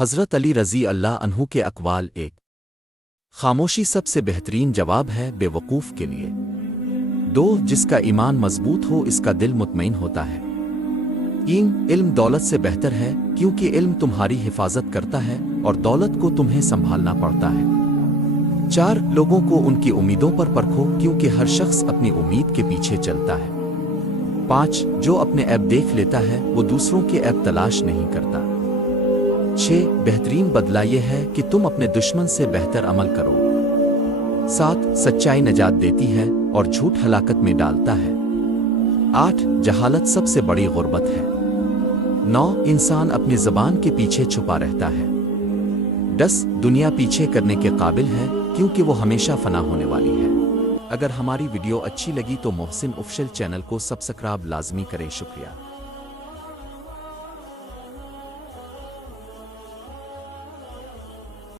حضرت علی رضی اللہ عنہ کے اقوال ایک خاموشی سب سے بہترین جواب ہے بے وقوف کے لیے۔ دو جس کا ایمان مضبوط ہو اس کا دل مطمئن ہوتا ہے۔ تین علم دولت سے بہتر ہے کیونکہ علم تمہاری حفاظت کرتا ہے اور دولت کو تمہیں سنبھالنا پڑتا ہے۔ چار لوگوں کو ان کی امیدوں پر پرکھو کیونکہ ہر شخص اپنی امید کے پیچھے چلتا ہے۔ پانچ جو اپنے عیب دیکھ لیتا ہے وہ دوسروں کے عیب تلاش نہیں کرتا۔ چھ بہترین بدلہ یہ ہے کہ تم اپنے دشمن سے بہتر عمل کرو۔ سات سچائی نجات دیتی ہے اور جھوٹ ہلاکت میں ڈالتا ہے۔ آٹھ جہالت سب سے بڑی غربت ہے۔ نو انسان اپنی زبان کے پیچھے چھپا رہتا ہے۔ 10 دنیا پیچھے کرنے کے قابل ہے کیونکہ وہ ہمیشہ فنا ہونے والی ہے۔ اگر ہماری ویڈیو اچھی لگی تو محسن آفیشل چینل کو سبسکرائب لازمی کریں۔ شکریہ۔